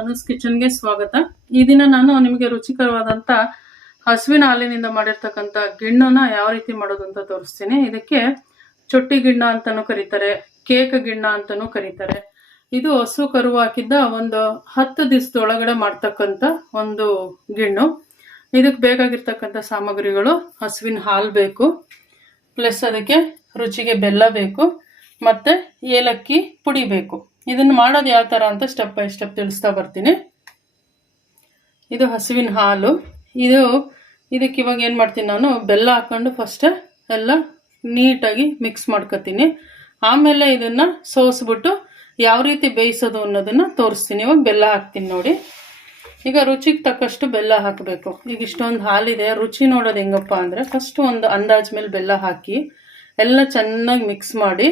ಅನುಸ್ ಕಿಚನ್ಗೆ ಸ್ವಾಗತ. ಈ ದಿನ ನಾನು ನಿಮಗೆ ರುಚಿಕರವಾದಂತ ಹಸುವಿನ ಹಾಲಿನಿಂದ ಮಾಡಿರ್ತಕ್ಕಂಥ ಗಿಣ್ಣನ ಯಾವ ರೀತಿ ಮಾಡೋದು ಅಂತ ತೋರಿಸ್ತೀನಿ. ಇದಕ್ಕೆ ಚೊಟ್ಟಿ ಗಿಣ್ಣ ಅಂತಾನೂ ಕರೀತಾರೆ, ಕೇಕ್ ಗಿಣ್ಣ ಅಂತಾನೂ ಕರೀತಾರೆ. ಇದು ಹಸು ಕರು ಹಾಕಿದ್ದ ಒಂದು 10 ದಿವಸದೊಳಗಡೆ ಮಾಡ್ತಕ್ಕಂಥ ಒಂದು ಗಿಣ್ಣು. ಇದಕ್ಕೆ ಬೇಕಾಗಿರ್ತಕ್ಕಂಥ ಸಾಮಗ್ರಿಗಳು: ಹಸುವಿನ ಹಾಲು ಬೇಕು, ಪ್ಲಸ್ ಅದಕ್ಕೆ ರುಚಿಗೆ ಬೆಲ್ಲ ಬೇಕು, ಮತ್ತೆ ಏಲಕ್ಕಿ ಪುಡಿ ಬೇಕು. ಇದನ್ನು ಮಾಡೋದು ಯಾವ ಥರ ಅಂತ ಸ್ಟೆಪ್ ಬೈ ಸ್ಟೆಪ್ ತಿಳಿಸ್ತಾ ಬರ್ತೀನಿ. ಇದು ಹಸುವಿನ ಹಾಲು. ಇದಕ್ಕೆ ಇವಾಗ ಏನು ಮಾಡ್ತೀನಿ, ನಾನು ಬೆಲ್ಲ ಹಾಕೊಂಡು ಫಸ್ಟ್ ಎಲ್ಲ ನೀಟಾಗಿ ಮಿಕ್ಸ್ ಮಾಡ್ಕೊತೀನಿ. ಆಮೇಲೆ ಇದನ್ನು ಸೋಸ್ಬಿಟ್ಟು ಯಾವ ರೀತಿ ಬೇಯಿಸೋದು ಅನ್ನೋದನ್ನು ತೋರಿಸ್ತೀನಿ. ಇವಾಗ ಬೆಲ್ಲ ಹಾಕ್ತೀನಿ ನೋಡಿ. ಈಗ ರುಚಿಗೆ ತಕ್ಕಷ್ಟು ಬೆಲ್ಲ ಹಾಕಬೇಕು. ಈಗ ಇಷ್ಟೊಂದು ಹಾಲಿದೆ, ರುಚಿ ನೋಡೋದು ಹೆಂಗಪ್ಪ ಅಂದರೆ, ಫಸ್ಟ್ ಒಂದು ಅಂದಾಜ್ ಮೇಲೆ ಬೆಲ್ಲ ಹಾಕಿ ಎಲ್ಲ ಚೆನ್ನಾಗಿ ಮಿಕ್ಸ್ ಮಾಡಿ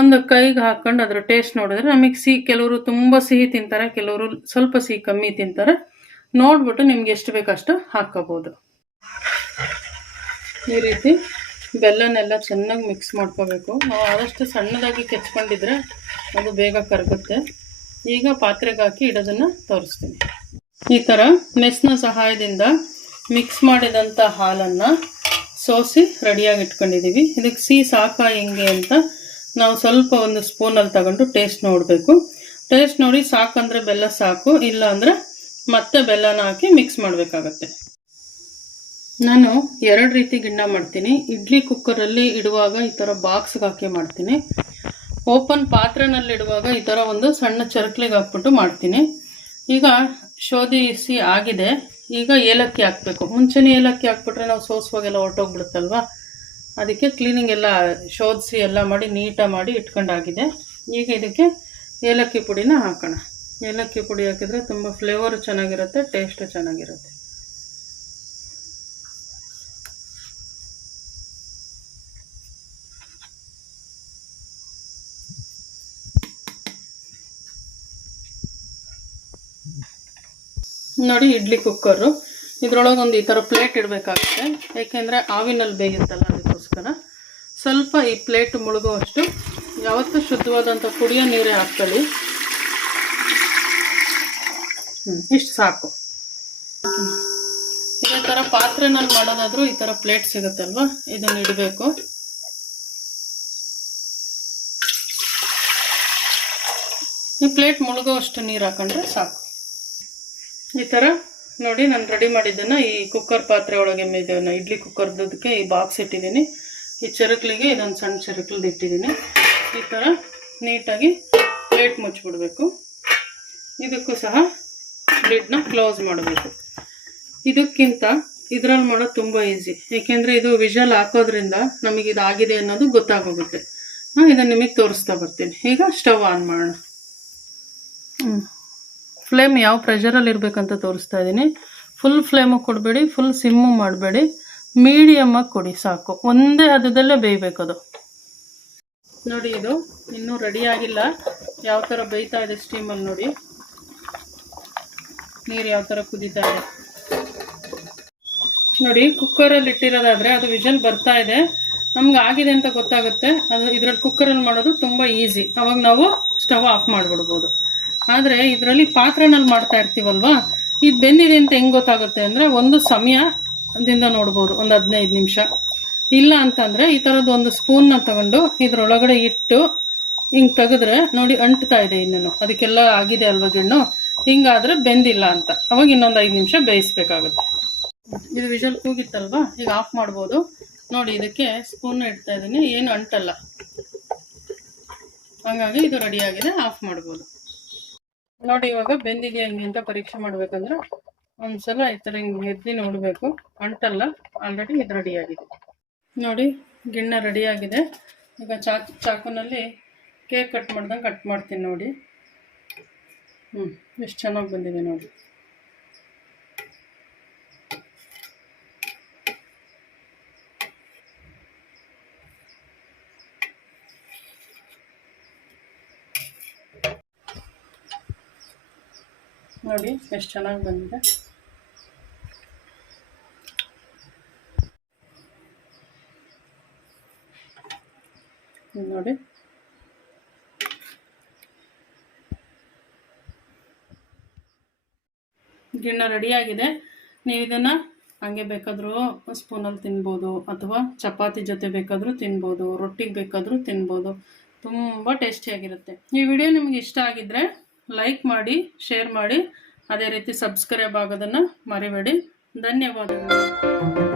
ಒಂದು ಕೈಗೆ ಹಾಕೊಂಡು ಅದರ ಟೇಸ್ಟ್ ನೋಡಿದ್ರೆ ನಮಗೆ ಕೆಲವರು ತುಂಬ ಸಿಹಿ ತಿಂತಾರೆ, ಕೆಲವರು ಸ್ವಲ್ಪ ಸಿಹಿ ಕಮ್ಮಿ ತಿಂತಾರೆ. ನೋಡ್ಬಿಟ್ಟು ನಿಮ್ಗೆ ಎಷ್ಟು ಬೇಕಷ್ಟು ಹಾಕ್ಕೋಬೋದು. ಈ ರೀತಿ ಬೆಲ್ಲನೆಲ್ಲ ಚೆನ್ನಾಗಿ ಮಿಕ್ಸ್ ಮಾಡ್ಕೋಬೇಕು. ನಾವು ಆದಷ್ಟು ಸಣ್ಣದಾಗಿ ಕೆಚ್ಕೊಂಡಿದ್ರೆ ಅದು ಬೇಗ ಕರಗುತ್ತೆ. ಈಗ ಪಾತ್ರೆಗೆ ಹಾಕಿ ಇಡೋದನ್ನು ತೋರಿಸ್ತೀನಿ. ಈ ಥರ ಮೆಸ್ನ ಸಹಾಯದಿಂದ ಮಿಕ್ಸ್ ಮಾಡಿದಂಥ ಹಾಲನ್ನು ಸೋಸಿ ರೆಡಿಯಾಗಿ ಇಟ್ಕೊಂಡಿದ್ದೀವಿ. ಇದಕ್ಕೆ ಸಿಹಿ ಸಾಕಾ ಹಿಂಗೆ ಅಂತ ನಾವು ಸ್ವಲ್ಪ ಒಂದು ಸ್ಪೂನಲ್ಲಿ ತಗೊಂಡು ಟೇಸ್ಟ್ ನೋಡಬೇಕು. ಟೇಸ್ಟ್ ನೋಡಿ ಸಾಕಂದರೆ ಬೆಲ್ಲ ಸಾಕು, ಇಲ್ಲ ಅಂದರೆ ಮತ್ತೆ ಬೆಲ್ಲನ ಹಾಕಿ ಮಿಕ್ಸ್ ಮಾಡಬೇಕಾಗತ್ತೆ. ನಾನು 2 ರೀತಿ ಗಿಣ್ಣ ಮಾಡ್ತೀನಿ. ಇಡ್ಲಿ ಕುಕ್ಕರಲ್ಲಿ ಇಡುವಾಗ ಈ ಥರ ಬಾಕ್ಸ್ಗೆ ಹಾಕಿ ಮಾಡ್ತೀನಿ. ಓಪನ್ ಪಾತ್ರೆನಲ್ಲಿ ಇಡುವಾಗ ಈ ಥರ ಒಂದು ಸಣ್ಣ ಚರ್ಕ್ಲಿಗೆ ಹಾಕ್ಬಿಟ್ಟು ಮಾಡ್ತೀನಿ. ಈಗ ಶೋಧಿಸಿ ಆಗಿದೆ. ಈಗ ಏಲಕ್ಕಿ ಹಾಕಬೇಕು. ಮುಂಚೆನೇ ಏಲಕ್ಕಿ ಹಾಕ್ಬಿಟ್ರೆ ನಾವು ಸೋಸುವಾಗೆಲ್ಲ ಹೊರಟೋಗ್ಬಿಡುತ್ತಲ್ವ, ಅದಕ್ಕೆ ಕ್ಲೀನಿಂಗ್ ಎಲ್ಲ ಶೋಧಿಸಿ ಎಲ್ಲ ಮಾಡಿ ನೀಟಾಗಿ ಮಾಡಿ ಇಟ್ಕೊಂಡಾಗಿದೆ. ಈಗ ಇದಕ್ಕೆ ಏಲಕ್ಕಿ ಪುಡಿನ ಹಾಕೋಣ. ಏಲಕ್ಕಿ ಪುಡಿ ಹಾಕಿದರೆ ತುಂಬ ಫ್ಲೇವರು ಚೆನ್ನಾಗಿರುತ್ತೆ, ಟೇಸ್ಟು ಚೆನ್ನಾಗಿರುತ್ತೆ. ನೋಡಿ, ಇಡ್ಲಿ ಕುಕ್ಕರು. ಇದರೊಳಗೊಂದು ಈ ಥರ ಪ್ಲೇಟ್ ಇಡಬೇಕಾಗುತ್ತೆ, ಏಕೆಂದರೆ ಆವಿನಲ್ಲಿ ಬೇಯುತ್ತಲ್ಲ, ಅದಕ್ಕೋಸ್ಕರ. ಸ್ವಲ್ಪ ಈ ಪ್ಲೇಟ್ ಮುಳುಗುವಷ್ಟು ಯಾವತ್ತೂ ಶುದ್ಧವಾದಂಥ ಕುಡಿಯೋ ನೀರೇ ಹಾಕ್ಕೊಳ್ಳಿ. ಇಷ್ಟು ಸಾಕು. ಇದೇ ಥರ ಪಾತ್ರೆನಲ್ಲಿ ಮಾಡೋದಾದ್ರೂ ಈ ಥರ ಪ್ಲೇಟ್ ಸಿಗುತ್ತಲ್ವ, ಇದನ್ನು ಇಡಬೇಕು. ಈ ಪ್ಲೇಟ್ ಮುಳುಗುವಷ್ಟು ನೀರು ಹಾಕೊಂಡ್ರೆ ಸಾಕು. ಈ ಥರ ನೋಡಿ, ನಾನು ರೆಡಿ ಮಾಡಿದ್ದನ್ನು ಈ ಕುಕ್ಕರ್ ಪಾತ್ರೆ ಒಳಗೆ ಇಡ್ಲಿ ಕುಕ್ಕರ್ದಕ್ಕೆ ಈ ಬಾಕ್ಸ್ ಇಟ್ಟಿದ್ದೀನಿ. ಈ ಚರಕ್ಲಿಗೆ ಇದೊಂದು ಸಣ್ಣ ಚರಕ್ಲದ್ದು ಇಟ್ಟಿದ್ದೀನಿ. ಈ ಥರ ನೀಟಾಗಿ ಪ್ಲೇಟ್ ಮುಚ್ಚಿಬಿಡ್ಬೇಕು. ಇದಕ್ಕೂ ಸಹ ಲಿಡ್ನ ಕ್ಲೋಸ್ ಮಾಡಬೇಕು. ಇದಕ್ಕಿಂತ ಇದರಲ್ಲಿ ಮಾಡೋದು ತುಂಬ ಈಸಿ, ಏಕೆಂದರೆ ಇದು ವಿಷಲ್ ಹಾಕೋದ್ರಿಂದ ನಮಗೆ ಇದಾಗಿದೆ ಅನ್ನೋದು ಗೊತ್ತಾಗೋಗುತ್ತೆ. ಇದನ್ನು ನಿಮಗೆ ತೋರಿಸ್ತಾ ಬರ್ತೀನಿ. ಈಗ ಸ್ಟವ್ ಆನ್ ಮಾಡೋಣ. ಫ್ಲೇಮ್ ಯಾವ ಪ್ರೆಷರಲ್ಲಿ ಇರಬೇಕಂತ ತೋರಿಸ್ತಾ ಇದ್ದೀನಿ. ಫುಲ್ ಫ್ಲೇಮು ಕೊಡಬೇಡಿ, ಫುಲ್ ಸಿಮ್ಮು ಮಾಡಬೇಡಿ, ಮೀಡಿಯಮ್ಮಾಗಿ ಕೊಡಿ ಸಾಕು. ಒಂದೇ ಹದದಲ್ಲೇ ಬೇಯಬೇಕದು. ನೋಡಿ, ಇದು ಇನ್ನೂ ರೆಡಿಯಾಗಿಲ್ಲ. ಯಾವ ಥರ ಬೇಯ್ತಾ ಇದೆ ಸ್ಟೀಮಲ್ಲಿ ನೋಡಿ. ನೀರು ಯಾವ ಥರ ಕುದೀತಾ ಇದೆ ನೋಡಿ. ಕುಕ್ಕರಲ್ಲಿ ಇಟ್ಟಿರೋದಾದರೆ ಅದು ವಿಷಲ್ ಬರ್ತಾ ಇದೆ, ನಮ್ಗೆ ಆಗಿದೆ ಅಂತ ಗೊತ್ತಾಗುತ್ತೆ. ಅದು ಇದರಲ್ಲಿ ಕುಕ್ಕರಲ್ಲಿ ಮಾಡೋದು ತುಂಬ ಈಸಿ. ಅವಾಗ ನಾವು ಸ್ಟವ್ ಆಫ್ ಮಾಡಿಬಿಡ್ಬೋದು. ಆದರೆ ಇದರಲ್ಲಿ ಪಾತ್ರೆನಲ್ಲಿ ಮಾಡ್ತಾ ಇರ್ತೀವಲ್ವ, ಇದು ಬೆಂದಿದೆ ಅಂತ ಹೆಂಗೆ ಗೊತ್ತಾಗುತ್ತೆ ಅಂದರೆ, ಒಂದು ಸಮಯದಿಂದ ನೋಡ್ಬೋದು, ಒಂದು 15 ನಿಮಿಷ. ಇಲ್ಲ ಅಂತಂದರೆ ಈ ಥರದ್ದು ಒಂದು ಸ್ಪೂನ್ನ ತಗೊಂಡು ಇದರೊಳಗಡೆ ಇಟ್ಟು ಹಿಂಗೆ ತೆಗೆದ್ರೆ ನೋಡಿ ಅಂಟ್ತಾ ಇದೆ. ಇನ್ನೂ ಅದಕ್ಕೆಲ್ಲ ಆಗಿದೆ ಅಲ್ವ ಗಿಣ್ಣು. ಹಿಂಗಾದರೆ ಬೆಂದಿಲ್ಲ ಅಂತ. ಅವಾಗ ಇನ್ನೊಂದು 5 ನಿಮಿಷ ಬೇಯಿಸ್ಬೇಕಾಗುತ್ತೆ. ಇದು ವಿಷಲ್ ಕೂಗಿತ್ತಲ್ವ, ಈಗ ಆಫ್ ಮಾಡ್ಬೋದು. ನೋಡಿ, ಇದಕ್ಕೆ ಸ್ಪೂನ್ನ ಇಡ್ತಾ ಇದ್ದೀನಿ, ಏನು ಅಂಟಲ್ಲ. ಹಾಗಾಗಿ ಇದು ರೆಡಿಯಾಗಿದೆ, ಆಫ್ ಮಾಡ್ಬೋದು. ನೋಡಿ, ಇವಾಗ ಬೆಂದಿದೆಯಾ ಹಿಂಗೆ ಅಂತ ಪರೀಕ್ಷೆ ಮಾಡಬೇಕಂದ್ರೆ ಒಂದ್ಸಲ ಈ ಥರ ಹಿಂಗೆ ಎದ್ದು ನೋಡಬೇಕು. ಅಂಟಲ್ಲ, ಆಲ್ರೆಡಿ ಇದು ರೆಡಿಯಾಗಿದೆ. ನೋಡಿ, ಗಿಣ್ಣ ರೆಡಿಯಾಗಿದೆ. ಈಗ ಚಾಕುನಲ್ಲಿ ಕೇಕ್ ಕಟ್ ಮಾಡ್ದಂಗೆ ಕಟ್ ಮಾಡ್ತೀನಿ ನೋಡಿ. ಎಷ್ಟು ಚೆನ್ನಾಗಿ ಬಂದಿದೆ ನೋಡಿ. ನೋಡಿ ಎಷ್ಟು ಚೆನ್ನಾಗಿ ಬಂದಿದೆ. ನೋಡಿ, ಗಿಣ್ಣು ರೆಡಿಯಾಗಿದೆ. ನೀವು ಇದನ್ನು ಹಂಗೆ ಬೇಕಾದರೂ ಸ್ಪೂನಲ್ಲಿ ತಿನ್ಬೋದು, ಅಥವಾ ಚಪಾತಿ ಜೊತೆ ಬೇಕಾದರೂ ತಿನ್ಬೋದು, ರೊಟ್ಟಿಗೆ ಬೇಕಾದರೂ ತಿನ್ಬೋದು. ತುಂಬ ಟೇಸ್ಟಿಯಾಗಿರುತ್ತೆ. ಈ ವಿಡಿಯೋ ನಿಮಗೆ ಇಷ್ಟ ಆಗಿದ್ದರೆ ಲೈಕ್ ಮಾಡಿ, ಶೇರ್ ಮಾಡಿ, ಅದೇ ರೀತಿ ಸಬ್ಸ್ಕ್ರೈಬ್ ಆಗೋದನ್ನು ಮರಿಬೇಡಿ. ಧನ್ಯವಾದಗಳು.